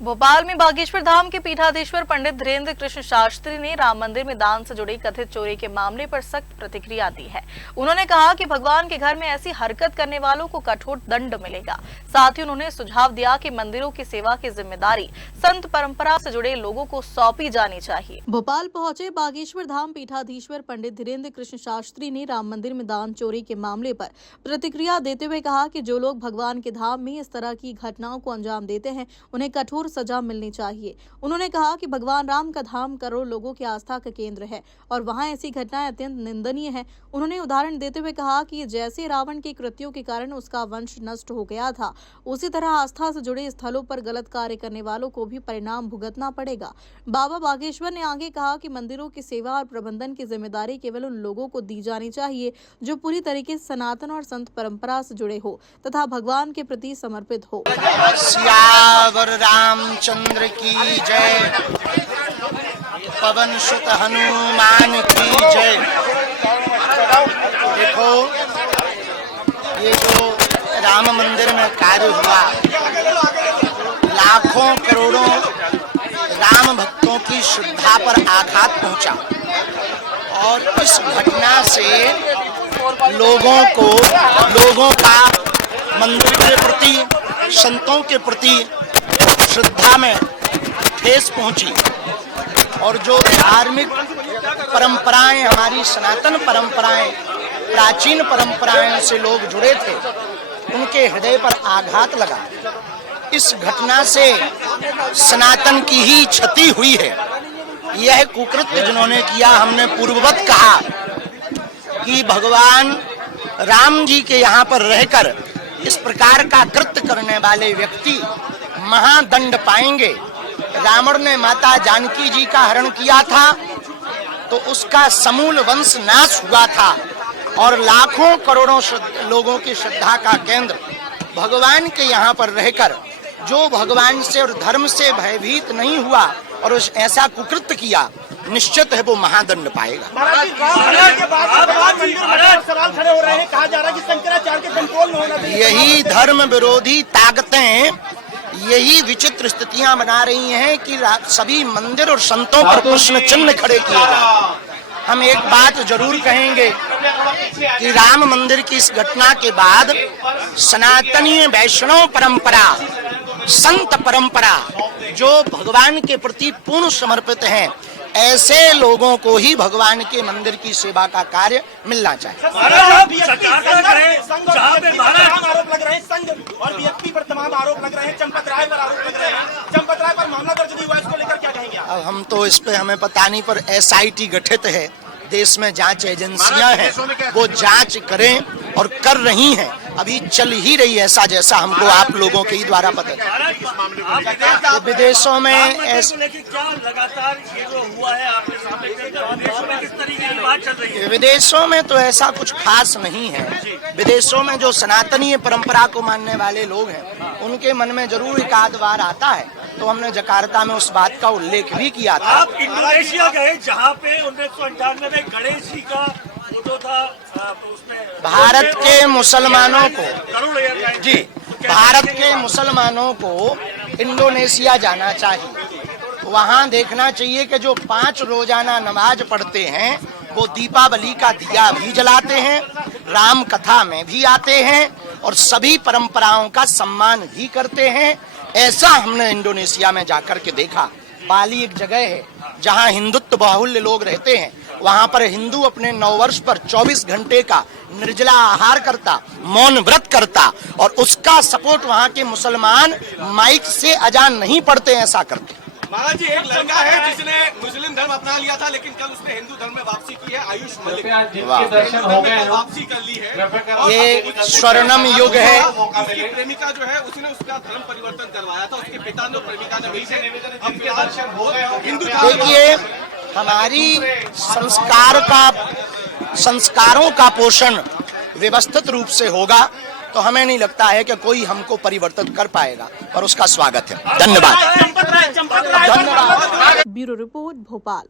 भोपाल में बागेश्वर धाम के पीठाधीश्वर पंडित धीरेन्द्र कृष्ण शास्त्री ने राम मंदिर में दान से जुड़ी कथित चोरी के मामले पर सख्त प्रतिक्रिया दी है। उन्होंने कहा कि भगवान के घर में ऐसी हरकत करने वालों को कठोर दंड मिलेगा। साथ ही उन्होंने सुझाव दिया कि मंदिरों की सेवा की जिम्मेदारी संत परंपरा से जुड़े लोगों को सौंपी जानी चाहिए। भोपाल पहुंचे बागेश्वर धाम पीठाधीश्वर पंडित धीरेन्द्र कृष्ण शास्त्री ने राम मंदिर में दान चोरी के मामले पर प्रतिक्रिया देते हुए कहा कि जो लोग भगवान के धाम में इस तरह की घटनाओं को अंजाम देते हैं उन्हें कठोर सजा मिलनी चाहिए। उन्होंने कहा कि भगवान राम का धाम करोड़ों लोगों की आस्था का केंद्र है और वहां ऐसी घटनाएं अत्यंत निंदनीय है। उन्होंने उदाहरण देते हुए कहा कि जैसे रावण के कृत्यों के कारण उसका वंश नष्ट हो गया था, उसी तरह आस्था से जुड़े स्थलों पर गलत कार्य करने वालों को भी परिणाम भुगतना पड़ेगा। बाबा बागेश्वर ने आगे कहा कि मंदिरों की सेवा और प्रबंधन की जिम्मेदारी केवल उन लोगों को दी जानी चाहिए जो पूरी तरीके से सनातन और संत परंपरा से जुड़े हो तथा भगवान के प्रति समर्पित हो। सियावर रामचंद्र की जय, पवन सुत हनुमान की जय। देखो, ये जो राम मंदिर में कार्य हुआ, लाखों करोड़ों राम भक्तों की श्रद्धा पर आघात पहुंचा और इस घटना से लोगों का मंदिर के प्रति, संतों के प्रति श्रद्धा में ठेस पहुंची और जो धार्मिक परंपराएं, हमारी सनातन परंपराएं, प्राचीन परंपराएं से लोग जुड़े थे, उनके हृदय पर आघात लगा। इस घटना से सनातन की ही क्षति हुई है। यह कुकृत्य जिन्होंने किया, हमने पूर्ववत कहा कि भगवान राम जी के यहाँ पर रहकर इस प्रकार का कृत्य करने वाले व्यक्ति महादंड पाएंगे। रावण ने माता जानकी जी का हरण किया था तो उसका समूल वंश नाश हुआ था और लाखों करोड़ों लोगों की श्रद्धा का केंद्र भगवान के यहाँ पर रहकर जो भगवान से और धर्म से भयभीत नहीं हुआ और उस ऐसा कुकृत्य किया, निश्चित है वो महादंड पाएगा। यही धर्म विरोधी ताकतें यही विचित्र स्थितियां बना रही हैं कि सभी मंदिर और संतों पर प्रश्न चिन्ह खड़े किए जाए। हम एक बात जरूर कहेंगे कि राम मंदिर की इस घटना के बाद सनातनी वैष्णव परंपरा, संत परंपरा जो भगवान के प्रति पूर्ण समर्पित हैं, ऐसे लोगों को ही भगवान के मंदिर की सेवा का कार्य मिलना चाहिए। आरोप लग रहे हैं, संघ और बीएसपी पर तमाम आरोप लग रहे हैं, चंपत राय पर आरोप लग रहे हैं, चंपत राय पर मामला दर्ज नहीं हुआ, इसको लेकर क्या कहेंगे आप? अब हम तो इस पे हमें पता नहीं, पर एसआईटी गठित है, देश में जांच एजेंसियां हैं, वो जांच करें और कर रही हैं, अभी चल ही रही है ऐसा, जैसा हमको आप लोगों के ही द्वारा पता है। तो विदेशों में लगातार ये जो हुआ है आपके सामने, विदेशों में किस तरीके की बात चल रही है? विदेशों में तो ऐसा कुछ खास नहीं है। विदेशों में जो सनातनीय परंपरा को मानने वाले लोग हैं, उनके मन में जरूर एक आध बार आता है, तो हमने जकार्ता में उस बात का उल्लेख भी किया था। आप इंडोनेशिया गए जहाँ पे 1998 में गणेश जी का फोटो था, भारत के मुसलमानों को जी, भारत के मुसलमानों को इंडोनेशिया जाना चाहिए। वहाँ देखना चाहिए कि जो 5 रोजाना नमाज पढ़ते हैं वो दीपावली का दिया भी जलाते हैं, राम कथा में भी आते हैं और सभी परंपराओं का सम्मान भी करते हैं। ऐसा हमने इंडोनेशिया में जाकर के देखा। बाली एक जगह है जहाँ हिंदुत्व बाहुल्य लोग रहते हैं, वहाँ पर हिंदू अपने नववर्ष पर 24 घंटे का निर्जला आहार करता, मौन व्रत करता और उसका सपोर्ट वहाँ के मुसलमान माइक से अजान नहीं पढ़ते, ऐसा करते। महाराज जी, एक लड़का है जिसने मुस्लिम धर्म अपना लिया था, लेकिन कल उसने हिंदू धर्म में वापसी की है, आयुष मलिक। वापसी कर ली है। ये स्वर्णम युग है। उसकी प्रेमिका जो है, उसने उसका धर्म परिवर्तन करवाया था, उसके पिता ने प्रेमिका ने मिलकर हिंदू। देखिए, हमारी संस्कारों का पोषण व्यवस्थित रूप से होगा तो हमें नहीं लगता है कि कोई हमको परिवर्तित कर पाएगा, और उसका स्वागत है। धन्यवाद। Bureau report, Bhopal.